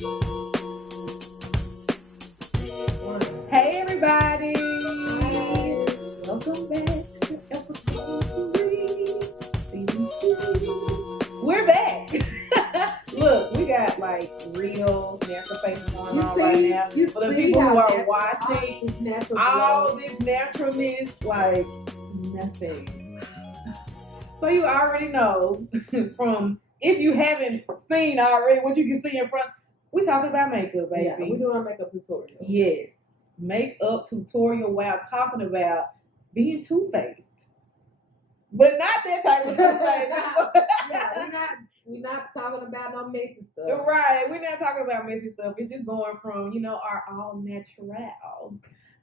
Hey everybody! Welcome back to episode 3, season 2. We're back. Look, we got like real natural faces going on right now. For the people who are watching, all this naturalness, like nothing. So you already know from, if you haven't seen already what you can see in front, we talking about makeup, baby. Yeah, we're doing our makeup tutorial. Yes. Makeup tutorial while talking about being two-faced. But not that type of two-faced. Yeah, we're not talking about no messy stuff. Right. We're not talking about messy stuff. It's just going from, our Au Naturale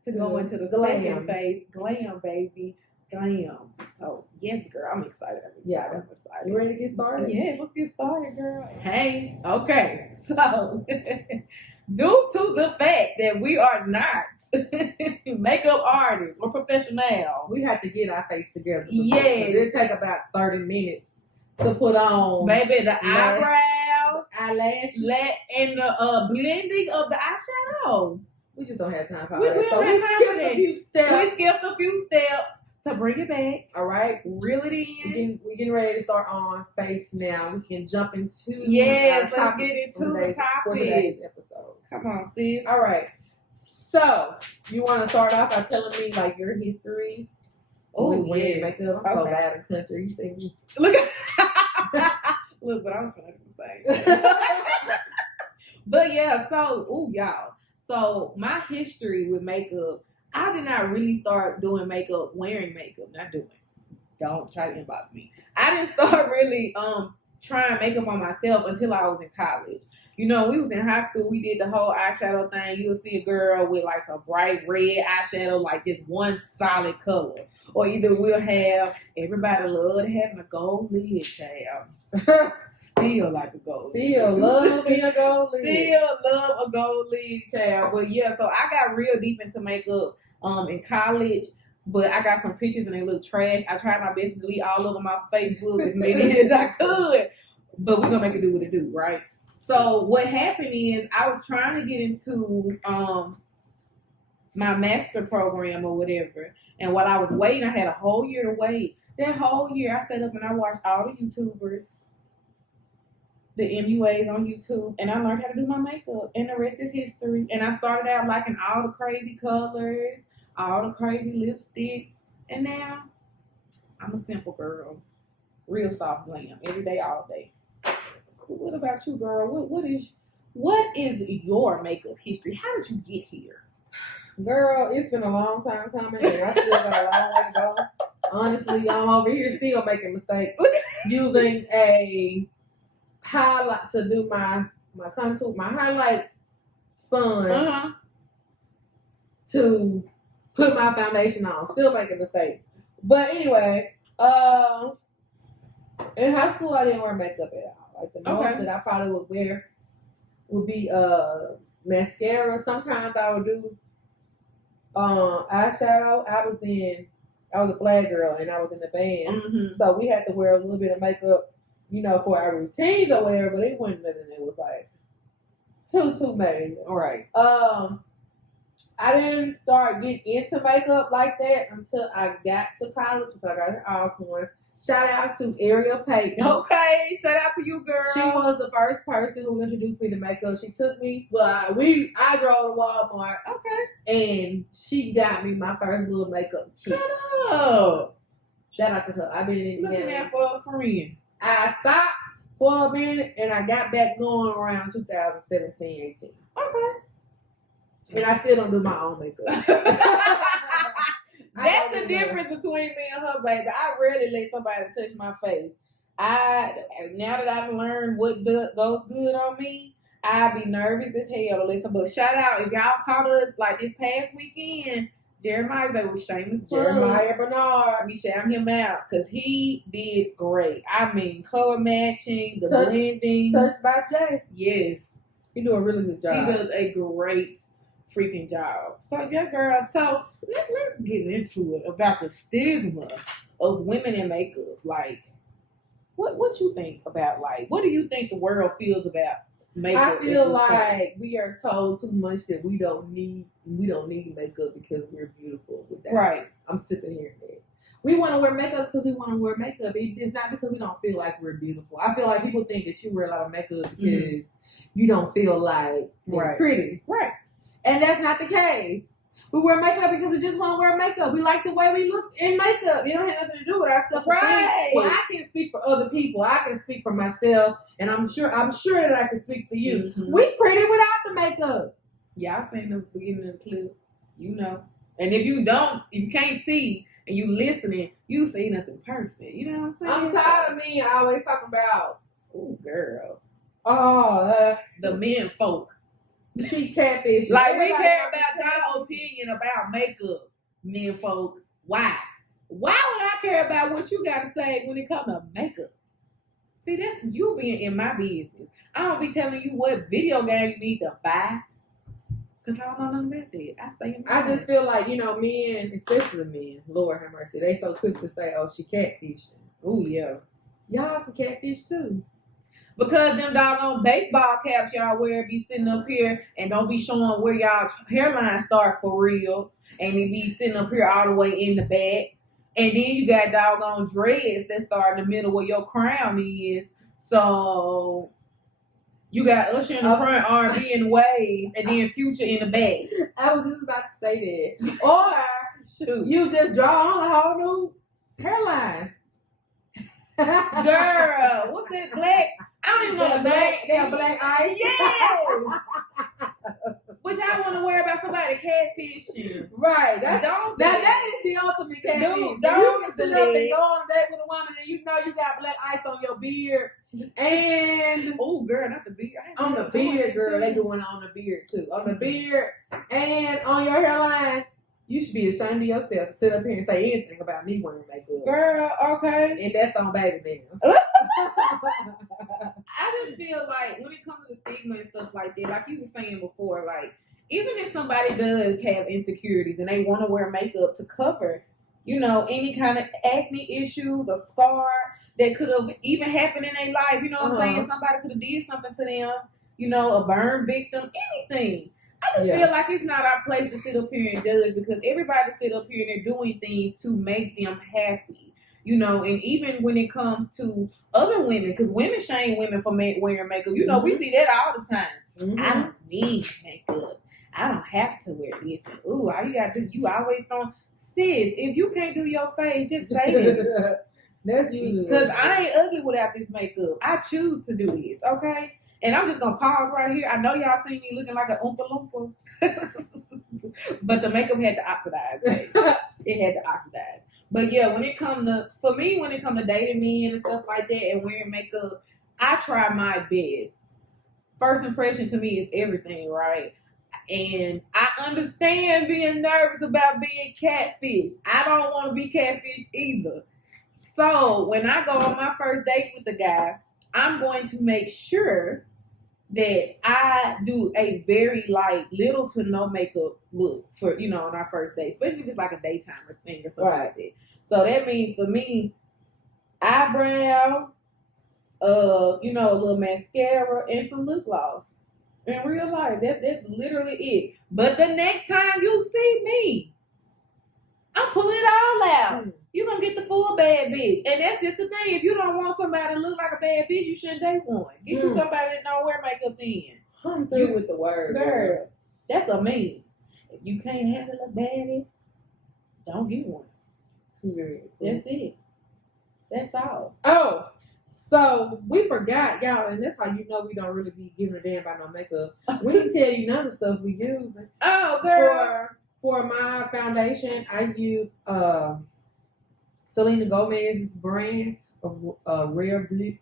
to go into the second phase. Glam, baby. Glam. Oh, yes, girl. I'm excited. I'm excited. You ready to get started? Yes, let's get started, girl. Hey, okay. So, due to the fact that we are not makeup artists or professionals, we have to get our face together. Yes. It'll take about 30 minutes to put on. Baby, the eyebrows, eyelashes, and the blending of the eyeshadow. We just don't have time for all We that. don't So have we time skipped for a that. few steps. We skipped a few steps to bring it back. All right. Reel it in. We're getting ready to start on face now. We can jump into let's get into the topic for today's episode. Come on, sis. All right. So you want to start off by telling me like your history? Oh, yes. Makeup. I'm so bad at country. You see me? Look, look, but I was trying to do the same. But yeah, so y'all. So my history with makeup, I did not really start doing makeup, wearing makeup, not doing. Don't try to inbox me. I didn't start really trying makeup on myself until I was in college. We was in high school. We did the whole eyeshadow thing. You'll see a girl with like a bright red eyeshadow, like just one solid color. Or either we'll have, everybody loved having a gold lid, child. Still like a gold lid. Still love me a gold lid. Still love a gold lid, child. But yeah, so I got real deep into makeup in college. But I got some pictures and they look trash. I tried my best to delete all over my Facebook as many as I could. But we're going to make it do what it do, right? So what happened is I was trying to get into my master program or whatever. And while I was waiting, I had a whole year to wait. That whole year, I sat up and I watched all the YouTubers, the MUAs on YouTube, and I learned how to do my makeup. And the rest is history. And I started out liking all the crazy colors, all the crazy lipsticks. And now, I'm a simple girl. Real soft glam. Every day, all day. What about you, girl? What is your makeup history? How did you get here? Girl, it's been a long time coming, and I still got a long way to go. Honestly, I'm over here still making mistakes. Using a highlight to do my contour, my highlight sponge to put my foundation on. Still making mistakes. But anyway, in high school, I didn't wear makeup at all. Like the most that I probably would wear would be mascara. Sometimes I would do eyeshadow. I was a flag girl and I was in the band, so we had to wear a little bit of makeup, for our routines or whatever. But it wasn't nothing that was like too major. All right. I didn't start getting into makeup like that until I got to college because I got an Alcorn. Shout out to Ariel Payton. Okay, shout out to you, girl. She was the first person who introduced me to makeup. She took me, I drove to Walmart. Okay. And she got me my first little makeup kit. Shut up. Shout out to her. I've been in looking at for a friend. I stopped for a minute and I got back going around 2017, 18. Okay. And I still don't do my own makeup. That's the difference between me and her, baby. I rarely let somebody touch my face. Now that I've learned what goes good on me, I be nervous as hell to listen. But shout out, if y'all caught us like this past weekend, Jeremiah, baby, was shameless plug. Jeremiah Bernard. We shout him out because he did great. I mean, color matching, the blending. Touched by Jay. Yes. He do a really good job. He does a great freaking job. So yeah, girl. So let's get into it about the stigma of women in makeup. Like, what you think about, like, what do you think the world feels about makeup. I feel like we are told too much that we don't need makeup because we're beautiful with that. Right. I'm sick of hearing that. We want to wear makeup because we want to wear makeup. It's not because we don't feel like we're beautiful. I feel like people think that you wear a lot of makeup because you don't feel like you're pretty. Right. And that's not the case. We wear makeup because we just want to wear makeup. We like the way we look in makeup. It don't have nothing to do with ourselves. Right. Well, I can't speak for other people. I can speak for myself, and I'm sure that I can speak for you. Mm-hmm. We pretty without the makeup. Y'all seen the beginning of the clip, you know. And if you can't see and you listening, you seen us in person. You know what I'm saying? I'm tired of men always talking about, oh girl, the men folk. She catfish. Like we care about y'all opinion about makeup, men folk. Why? Why would I care about what you got to say when it comes to makeup? See, that's you being in my business. I don't be telling you what video game you need to buy. Because I don't know nothing about that. I stay in my I just feel like, men, especially men, Lord have mercy, they so quick to say, oh, she catfishing. Oh, yeah. Y'all can catfish too. Because them doggone baseball caps y'all wear be sitting up here and don't be showing where y'all hairline start for real. And it be sitting up here all the way in the back. And then you got doggone dreads that start in the middle where your crown is. So you got Usher in the front, R&B in the wave, and then Future in the back. I was just about to say that. Or you just draw on a whole new hairline. Girl, what's that black? I don't even know the name. That black ice. Yeah. Which I want to worry about somebody catfishing. Right. That is the ultimate catfish. You can sit up and go on a date with a woman and you know you got black ice on your beard. And oh, girl, not the beard. On the beard, girl. They doing it on the beard too. On the beard and on your hairline. You should be ashamed of yourself to sit up here and say anything about me wearing makeup. Girl, okay. And that's on baby now. I just feel like when it comes to stigma and stuff like that, like you were saying before, like even if somebody does have insecurities and they want to wear makeup to cover, any kind of acne issues, a scar that could have even happened in their life, you know what I'm saying? Somebody could have did something to them, a burn victim, anything. I just feel like it's not our place to sit up here and judge because everybody sit up here and they're doing things to make them happy, and even when it comes to other women, because women shame women for wearing makeup. We see that all the time. Mm-hmm. I don't need makeup. I don't have to wear this. Ooh, all you got to do, you always throwing. Sis, if you can't do your face, just say it. That's you. Because I ain't ugly without this makeup. I choose to do this, okay? And I'm just going to pause right here. I know y'all see me looking like an Oompa Loompa. But the makeup had to oxidize. It had to oxidize. But yeah, when it comes to dating men and stuff like that and wearing makeup, I try my best. First impression to me is everything, right? And I understand being nervous about being catfished. I don't want to be catfished either. So when I go on my first date with the guy, I'm going to make sure that I do a very light, little to no makeup look for, on our first date, especially if it's like a daytime thing or something like that. So that means for me, eyebrow, a little mascara and some lip gloss. In real life, that's literally it. But the next time you see me, I'm pulling it all out. You're going to get the full bad bitch. And that's just the thing. If you don't want somebody to look like a bad bitch, you shouldn't date one. Get you somebody that don't wear makeup then. I'm through with the word. Girl, that's a man. If you can't handle a baddie, don't get one. That's it. That's all. Oh, so we forgot, y'all, and that's how you know we don't really be giving a damn about no makeup. We didn't tell you none of the stuff we using. Oh, girl. For my foundation, I use Selena Gomez's brand of Rare Beauty.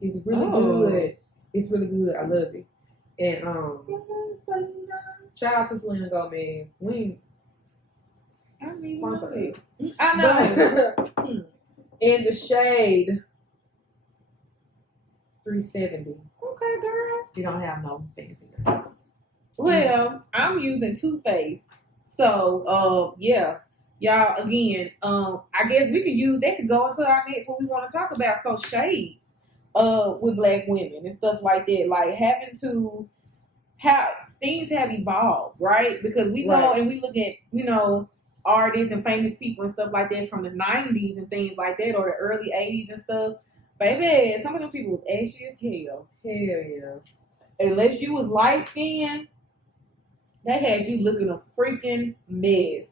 It's really good. It's really good. I love it. And shout out to Selena Gomez. We sponsor us. I know. But, in the shade 370. Okay, girl. You don't have no fancy name. Well, I'm using Too Faced. So, yeah. Y'all, again, I guess we could use that to go into our next what we want to talk about. So, shades. with black women and stuff like that. Like having to how things have evolved, right? Because we go and we look at, artists and famous people and stuff like that from the 90s and things like that, or the early 80s and stuff. Baby, some of them people was ashy as hell. Hell yeah. Unless you was light skinned, they had you looking a freaking mess.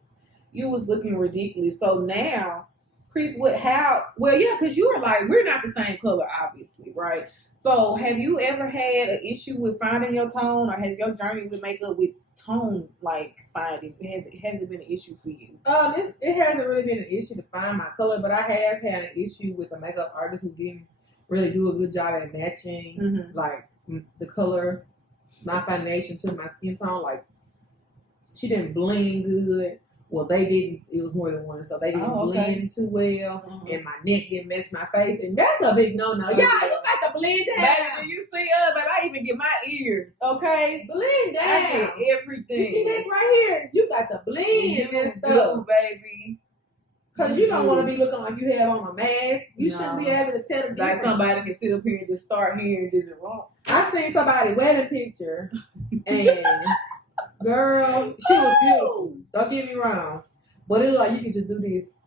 You was looking ridiculous. So now, Kris, because you were like, we're not the same color, obviously, right? So have you ever had an issue with finding your tone, or has your journey with makeup with tone, like finding, has it been an issue for you? It hasn't really been an issue to find my color, but I have had an issue with a makeup artist who didn't really do a good job at matching, like, the color, my foundation to my skin tone. Like, she didn't blend good. Well, they didn't. It was more than one, so they didn't blend too well, and my neck didn't match my face, and that's a big no-no. Yeah, you got to blend down. Baby, you see us, baby, I even get my ears, okay? Blend down. I get everything. You see this right here? You got to blend and stuff, baby. Because you don't want to be looking like you have on a mask. You shouldn't be able to tell the difference. Like somebody can sit up here and just start here and just wrong. I seen somebody wedding picture, and girl, she was beautiful. Don't get me wrong. But it looked like you could just do this,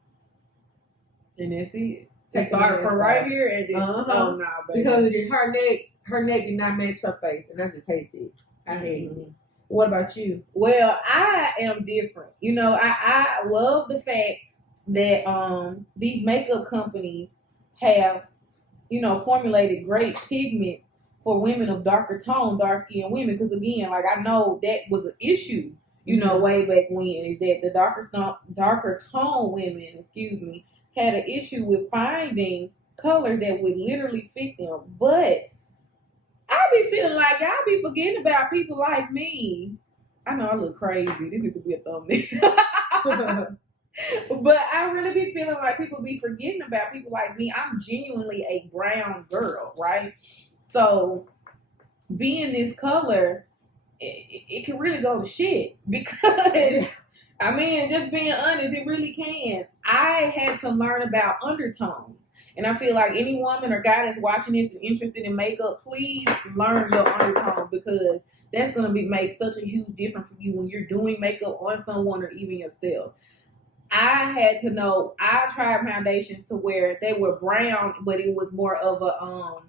and that's it. Just start from right here and just, oh, nah, baby. Because her neck did not match her face, and I just hate it. I hate it. What about you? Well, I am different. I love the fact that these makeup companies have, formulated great pigments for women of darker tone, dark-skinned women. Because again, like, I know that was an issue, way back when, is that the darker tone women, had an issue with finding colors that would literally fit them. But I be feeling like y'all be forgetting about people like me. I know I look crazy. This could be a thumbnail. But I really be feeling like people be forgetting about people like me. I'm genuinely a brown girl, right? So being this color, it can really go to shit. Because, I mean, just being honest, it really can. I had to learn about undertones. And I feel like any woman or guy that's watching this and interested in makeup, please learn your undertone, because that's going to make such a huge difference for you when you're doing makeup on someone or even yourself. I had to know, I tried foundations to where they were brown, but it was more of a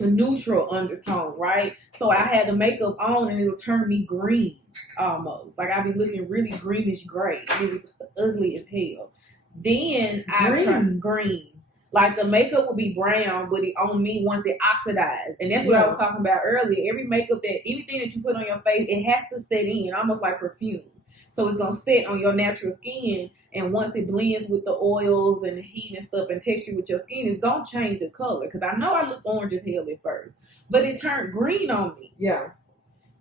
neutral undertone, right? So I had the makeup on and it'll turn me green almost. Like, I'd be looking really greenish gray. It was ugly as hell. Then I tried green. Like, the makeup will be brown, but it on me once it oxidized. And that's what I was talking about earlier. Every makeup, anything that you put on your face, it has to set in, almost like perfume. So it's going to set on your natural skin. And once it blends with the oils and the heat and stuff and texture with your skin, it's going to change the color. Because I know I looked orange as hell at first. But it turned green on me. Yeah.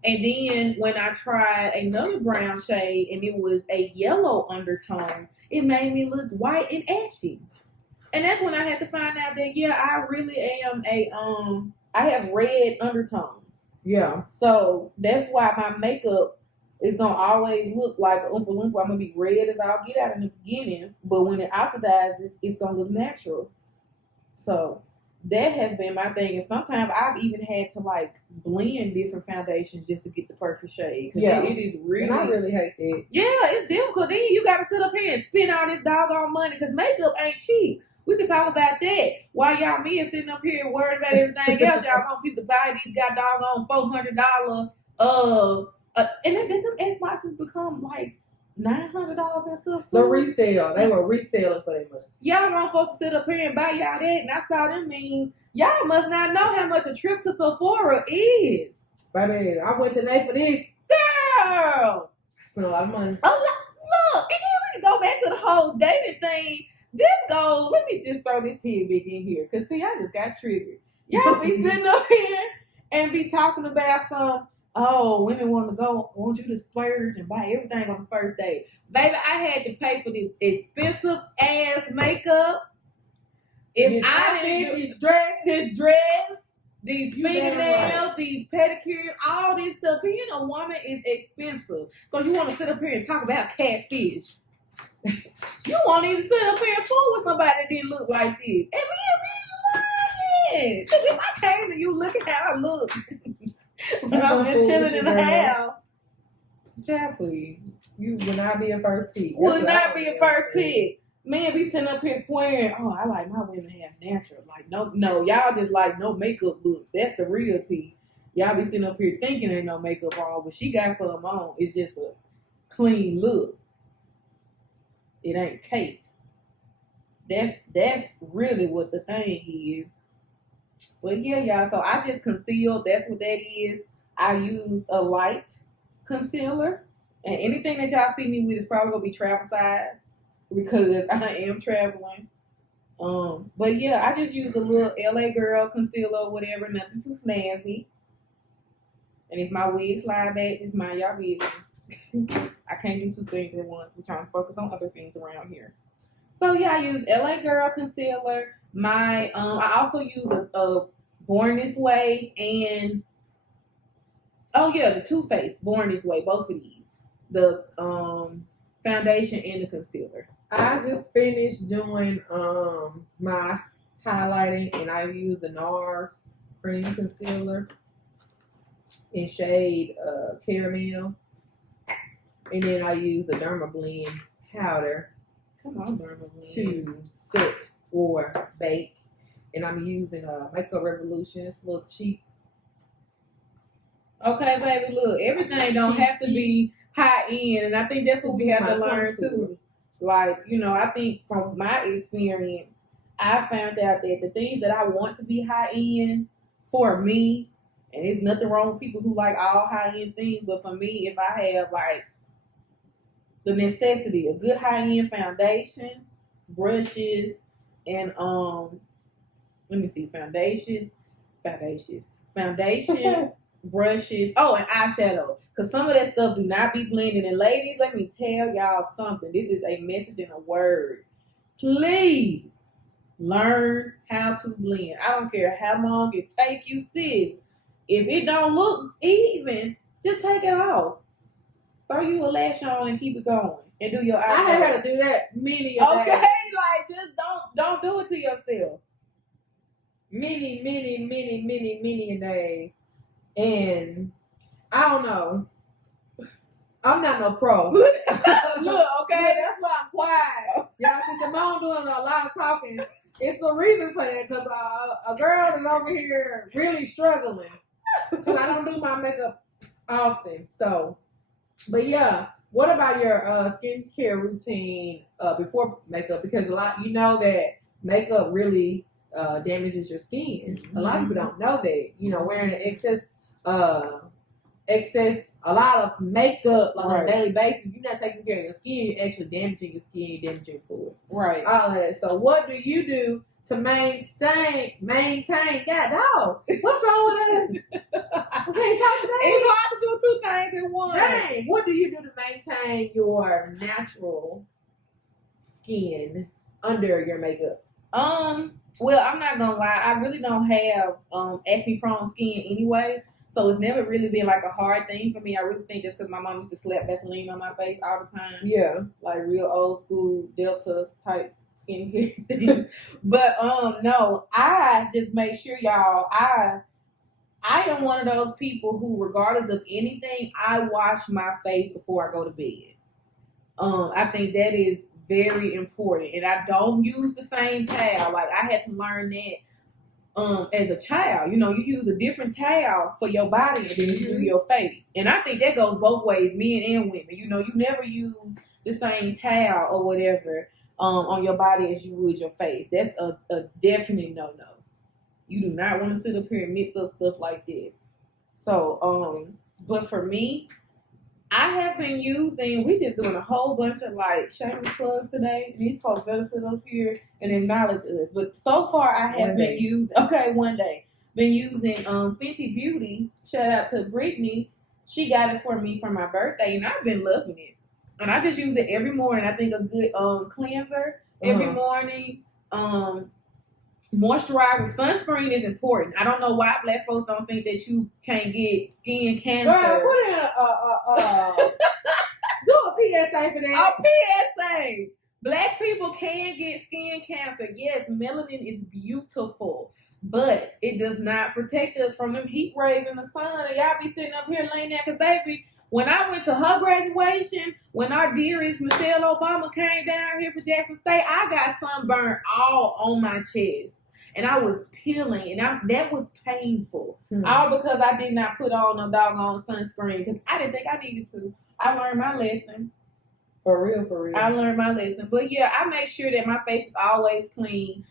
And then when I tried another brown shade and it was a yellow undertone, it made me look white and ashy. And that's when I had to find out that, I really am I have red undertones. Yeah. So that's why my makeup is going to always look like Oompa Loompa. I'm going to be red as I'll get out in the beginning. But when it oxidizes, it's going to look natural. So that has been my thing. And sometimes I've even had to, like, blend different foundations just to get the perfect shade. Yeah. It is really. And I really hate that. Yeah, it's difficult. Then you got to sit up here and spend all this doggone money because makeup ain't cheap. We can talk about that. While y'all men sitting up here worried about everything else, y'all want people to buy these doggone $400 and then them Xboxes become like $900 and stuff too. The resale. They were reselling for that much. Y'all want folks to sit up here and buy y'all that, and I saw them memes. Y'all must not know how much a trip to Sephora is. Baby, I went today for this. Girl! Spent a lot of money. Look, and then we can go back to the whole dating thing. Let me just throw this tidbit in here. Because, see, I just got triggered. Y'all be sitting up here and be talking about women want you to splurge and buy everything on the first date. Baby, I had to pay for this expensive ass makeup. If I didn't this dress, these fingernails, these pedicures, all this stuff, being a woman is expensive. So you want to sit up here and talk about catfish. You won't even sit up here and fool with somebody that didn't look like this. And me and saying. Because if I came to you, look at how I look when I'm just chilling in the house. Yeah, please. You would not be a first pick. Would not be a first pick. Man, we sitting up here swearing, oh, I like my women have natural. Like, no, y'all just like no makeup looks. That's the real tea. Y'all be sitting up here thinking ain't no makeup on, but she got something on. It's just a clean look. It ain't caked. That's really what the thing is. But yeah, y'all, so I just conceal. That's what that is. I use a light concealer. And anything that y'all see me with is probably going to be travel size because I am traveling. But yeah, I just use a little LA girl concealer or whatever, nothing too snazzy. And if my wig slide back, just mind y'all business. I can't do two things at once. We're trying to focus on other things around here. So yeah, I use LA Girl concealer. I also use a Born This Way and the Too Faced Born This Way. Both of these, the foundation and the concealer. I just finished doing my highlighting, and I use the NARS cream concealer in shade caramel, and then I use the Derma Blend powder. Come on, Derma Blend. To set or bake, and I'm using Makeup Revolution. It's a little cheap. Okay, baby, look, everything don't have to be high end, and I think that's what we have to learn too. Like, I think from my experience, I found out that the things that I want to be high end for me, and there's nothing wrong with people who like all high end things, but for me, if I have like the necessity, a good high end foundation, brushes, and foundation, brushes, and eyeshadow. Because some of that stuff do not be blended. And ladies, let me tell y'all something. This is a message in a word. Please learn how to blend. I don't care how long it take you, sis. If it don't look even, just take it off. Throw you a lash on and keep it going. And do your eyeshadow. I have had to do that many days. Okay, like just don't do it to yourself. Many days. And I don't know. I'm not no pro. Look, okay. That's why I'm quiet. Y'all see Symone doing a lot of talking. It's a reason for that, because a girl is over here really struggling. Because I don't do my makeup often. So, but yeah. What about your skincare routine before makeup? Because a lot, that makeup really damages your skin. Mm-hmm. A lot of people don't know that. Wearing a lot of makeup on a daily basis, you're not taking care of your skin. You're actually damaging your skin, damaging your pores. Right. All of that. So what do you do to maintain? God, no. What's wrong with us? We can't talk today. It's hard to do two things at once. Dang. What do you do to maintain your natural skin under your makeup? Well, I'm not gonna lie. I really don't have acne prone skin anyway. So it's never really been like a hard thing for me. I really think that's because my mom used to slap Vaseline on my face all the time. Yeah. Like real old school Delta type skincare thing. But no, I just make sure y'all, I am one of those people who, regardless of anything, I wash my face before I go to bed. I think that is very important. And I don't use the same towel. Like, I had to learn that as a child. You use a different towel for your body and then you do your face. And I think that goes both ways, men and women. You never use the same towel or whatever on your body as you would your face. That's a definite no-no. You do not want to sit up here and mix up stuff like that. So, but for me, I have been using, we just doing a whole bunch of like shameless plugs today. These folks better sit up here and acknowledge us. But so far I have been using Fenty Beauty. Shout out to Brittany. She got it for me for my birthday and I've been loving it. And I just use it every morning. I think a good cleanser every morning. Moisturizer, sunscreen is important. I don't know why black folks don't think that you can't get skin cancer. Girl, put in do a PSA for that. A PSA. Black people can get skin cancer. Yes, melanin is beautiful. but it does not protect us from them heat rays in the sun. And y'all be sitting up here laying there, because baby, when I went to her graduation, when our dearest Michelle Obama came down here for Jackson State, I got sunburned all on my chest. And I was peeling, and that was painful. All because I did not put on no doggone sunscreen, because I didn't think I needed to. I learned my lesson. For real, for real. I learned my lesson. But yeah, I make sure that my face is always clean.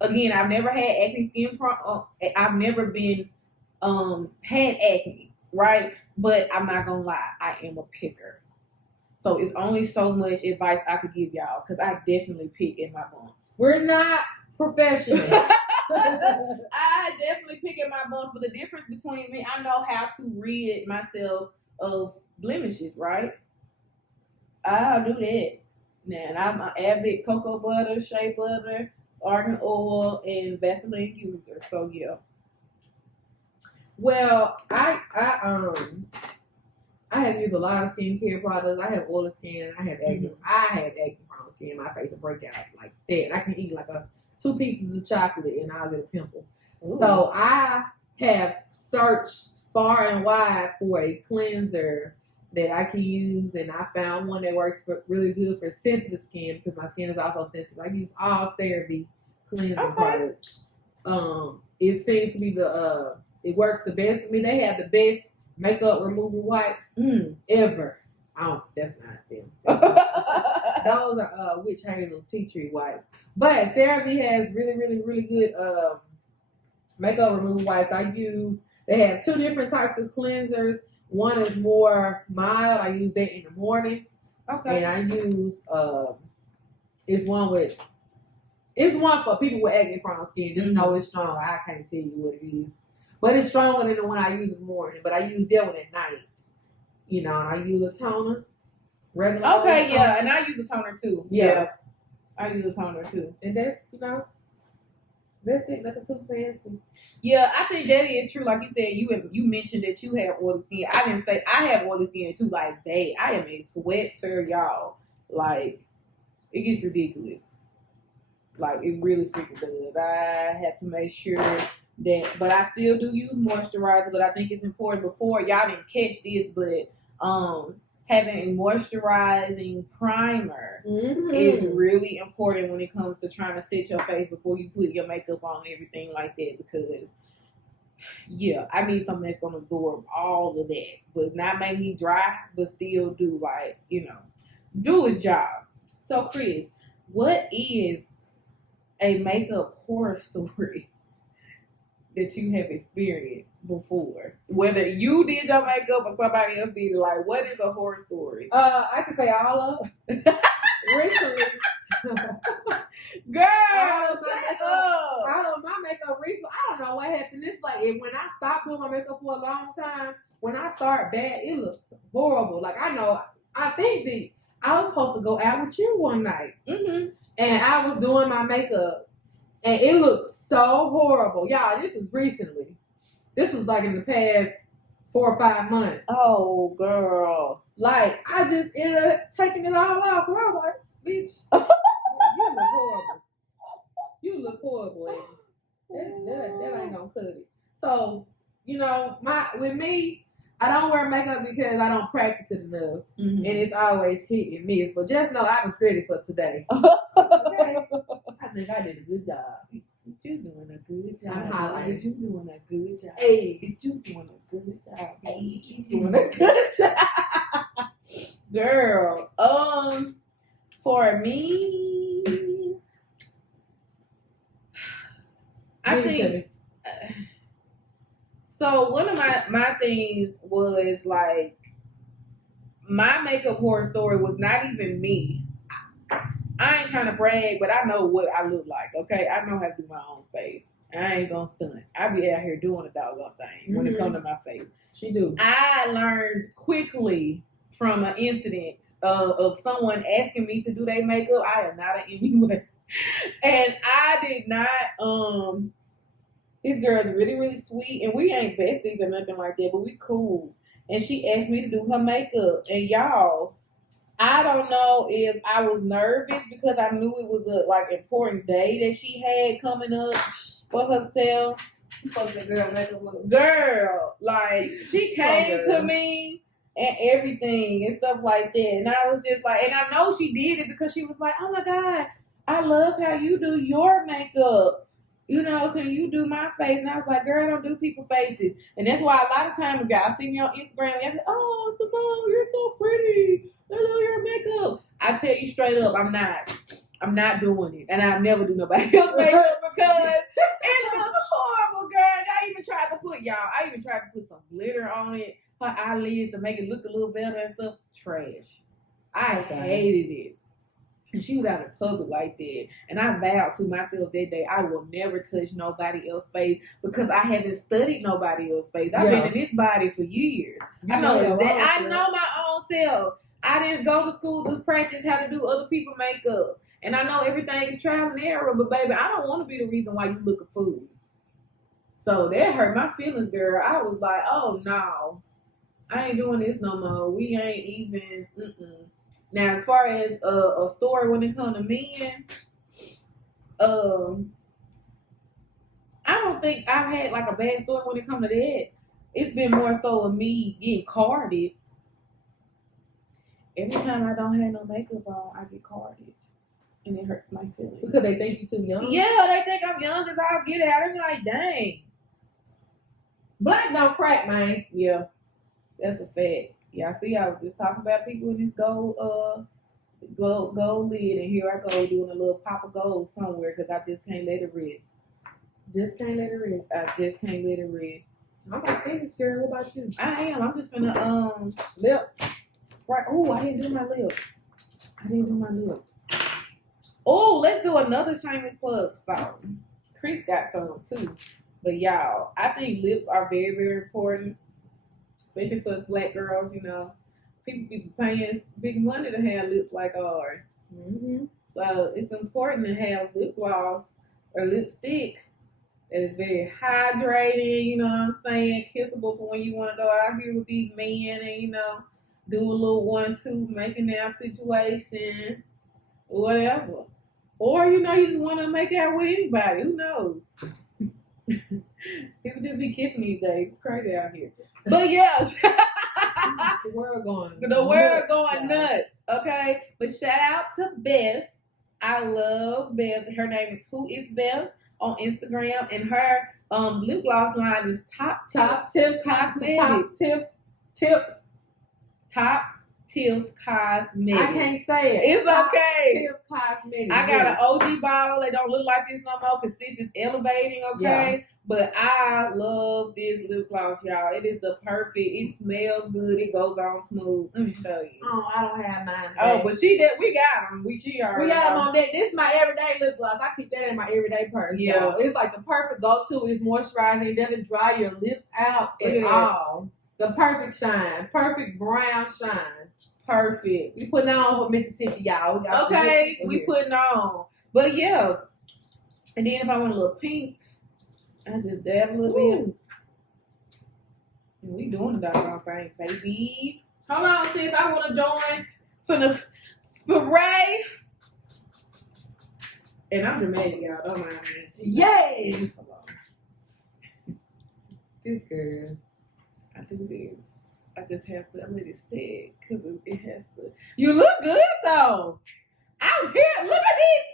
Again, I've never had acne skin. I've never been had acne, right? But I'm not gonna lie, I am a picker. So it's only so much advice I could give y'all, because I definitely pick in my bumps. We're not professional. I definitely pick at my bumps, but the difference between me, I know how to rid myself of blemishes, right? I'll do that. Now, and I'm an avid cocoa butter, shea butter, argan oil, and Vaseline user. So yeah. Well, I have used a lot of skincare products. I have oily skin. I have acne. I have acne prone skin. My face will break out like that. I can eat like 2 pieces of chocolate and I'll get a pimple. Ooh. So I have searched far and wide for a cleanser that I can use, and I found one that works really good for sensitive skin, because my skin is also sensitive. I use all CeraVe cleansing products. It seems to be it works the best for me. They have the best makeup removal wipes ever. That's not them. Those are witch hazel tea tree wipes. But CeraVe has really, really, really good makeup removal wipes. They have 2 different types of cleansers. One is more mild. I use that in the morning. Okay. And I use it's one for people with acne prone skin. Just know it's strong. I can't tell you what it is. But it's stronger than the one I use in the morning. But I use that one at night. You know, and I use a toner. Regular. Okay, yeah, and I use a toner too. Yeah. I use a toner too. And that's, that's it, nothing too fancy. Yeah, I think that is true. Like you said, you mentioned that you have oily skin. I didn't say I have oily skin too, like bad. I am a sweater, y'all. Like, it gets ridiculous. Like, it really freaking does. I have to make sure that, but I still do use moisturizer, but I think it's important before, y'all didn't catch this, but having a moisturizing primer is really important when it comes to trying to set your face before you put your makeup on and everything like that, because yeah, I need something that's going to absorb all of that, but not make me dry, but still do do its job. So Kris, what is a makeup horror story that you have experienced before? Whether you did your makeup or somebody else did it, like, what is a horror story? I can say all of them. Recently. Girl, all of my makeup recently. I don't know what happened. It's like when I stopped doing my makeup for a long time, when I start bad, it looks horrible. Like, I think that I was supposed to go out with you one night. And I was doing my makeup. And it looked so horrible. Y'all, this was recently. This was like in the past 4 or 5 months. Oh, girl. Like, I just ended up taking it all off. And I was like, bitch, you look horrible. That ain't gonna cut it. So, with me, I don't wear makeup because I don't practice it enough. And it's always hit and miss. But just know I was ready for today. Okay? I think I did a good job. You doing a good job. I'm highlighting. You doing a good job. Hey, you doing a good job. Hey, you doing a good job. Girl, for me, I think. So one of my things was like, my makeup horror story was not even me. I ain't trying to brag, but I know what I look like, okay? I know how to do my own face. I ain't gonna stunt. I be out here doing a doggone thing when it comes to my face. She do. I learned quickly from an incident of someone asking me to do their makeup. I am not an MUA. And I did not, this girl's really, really sweet, and we ain't besties or nothing like that, but we cool. And she asked me to do her makeup. And y'all, I don't know if I was nervous because I knew it was a important day that she had coming up for herself. Fuck that girl makeup look. Girl, like she came to me and everything and stuff like that. And I was just like, and I know she did it because she was like, oh my God, I love how you do your makeup. You know, can you do my face? And I was like, girl, I don't do people faces. And that's why a lot of times, guys see me on Instagram and they're like, oh, Symone, you're so pretty. I love your makeup. I tell you straight up, I'm not doing it. And I'll never do nobody else's makeup because it looks horrible, girl. And I even tried to put some glitter on it, her eyelids to make it look a little better and stuff. Trash. I hated it. And she was out in public like that. And I vowed to myself that day, I will never touch nobody else's face because I haven't studied nobody else's face. I've been in this body for years. I know my own self. I didn't go to school to practice how to do other people's makeup. And I know everything is trial and error, but baby, I don't want to be the reason why you look a fool. So that hurt my feelings, girl. I was like, oh no, I ain't doing this no more. We ain't even, Now, as far as a story when it comes to men, I don't think I've had like a bad story when it comes to that. It's been more so of me getting carded. Every time I don't have no makeup on, I get carded. And it hurts my feelings. Because they think you're too young? Yeah, they think I'm young as I'll get out. They're like, dang. Black don't crack, man. Yeah, that's a fact. Yeah, I see. I was just talking about people with this gold lid, and here I go doing a little pop of gold somewhere because I just can't let it rest. Just can't let it rest. I just can't let it rest. I'm not finished, girl. What about you? I am. I'm just gonna lip. Right. Oh, I didn't do my lip. Oh, let's do another shameless plug. So, Kris got some too. But y'all, I think lips are very, very important. Especially for us black girls, you know. People be paying big money to have lips like ours. So it's important to have lip gloss or lipstick that is very hydrating, you know what I'm saying? Kissable for when you want to go out here with these men and, you know, do a little 1-2, making out situation, whatever. Or, you know, you just want to make out with anybody. Who knows? People just be kissing these days. It's crazy out here. But yeah. The world going nuts. Okay? But shout out to Beth. I love Beth. Her name is Who Is Beth on Instagram. And her lip gloss line is Top Tip Cosmetics. Top Tip Cosmetics. I can't say it. It's okay. Tip Cosmetics. I got an OG bottle. They don't look like this no more because this is elevating, okay? Yeah. But I love this lip gloss, y'all. It is the perfect. It smells good. It goes on smooth. Let me show you. Oh, I don't have mine today. Oh, but we got them. We got them on deck. This is my everyday lip gloss. I keep that in my everyday purse. Yeah. So it's like the perfect go-to. It's moisturizing. It doesn't dry your lips out at all. The perfect shine. Perfect brown shine. Perfect. We putting on for Mississippi, y'all. We putting on. But yeah. And then if I want a little pink, I just dab a little bit. And we doing the doggone thing, baby. Hold on, sis. I want to join for the spray. And I'm dramatic, y'all. Don't mind me. Yay! This girl. I do this. I just have to let it sit because it has to. You look good though. I'm here. Look at these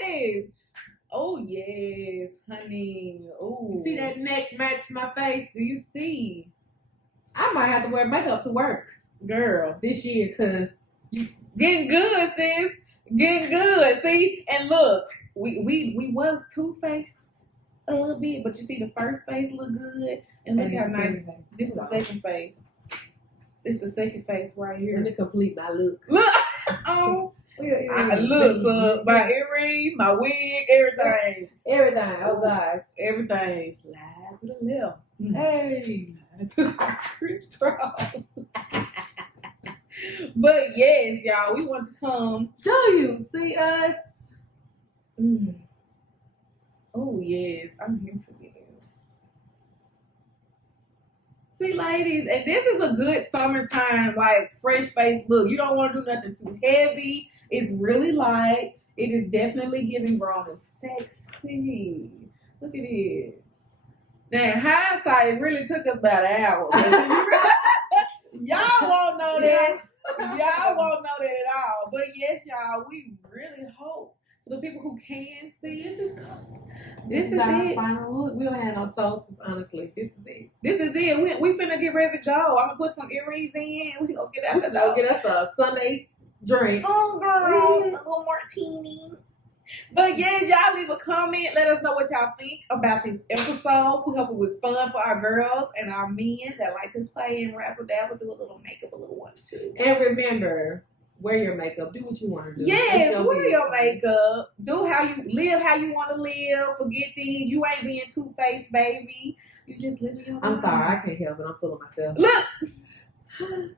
faces. Oh yes, honey. Oh, see that neck match my face? Do you see? I might have to wear makeup to work, girl, this year because you getting good, sis. Getting good. See, and look, we was two-faced a little bit, but you see the first face look good, and look how nice. This is the second face. This is the second face right here. Let me complete my look. Look, oh. I look, my earrings, my wig, everything. Everything. Oh gosh. Everything. Slide to the left. Hey. But yes, y'all, we want to come. Do you see us? Oh yes, I'm here for this. See, ladies, and this is a good summertime, like, fresh face look. You don't want to do nothing too heavy. It's really light. It is definitely giving grown and sexy. Look at this. Now, hindsight really took us about an hour. Y'all won't know that. Y'all won't know that at all. But yes, y'all, we really hope for the people who can see it. This is our it. final look. We don't have no toasters, honestly. This is it. This is it. We finna get ready to go. I'm gonna put some earrings in. We gonna get out the Go door. get us a Sunday drink. Oh, girl, a little martini. But yes, y'all leave a comment. Let us know what y'all think about this episode. We hope it was fun for our girls and our men that like to play and razzle dazzle, do a little makeup, a little one too. And remember, wear your makeup. Do what you want to do. Yes, wear your makeup. Do how you live, how you want to live. Forget these. You ain't being two-faced, baby. You just living your life. I'm sorry, I can't help it. I'm full of myself. Look.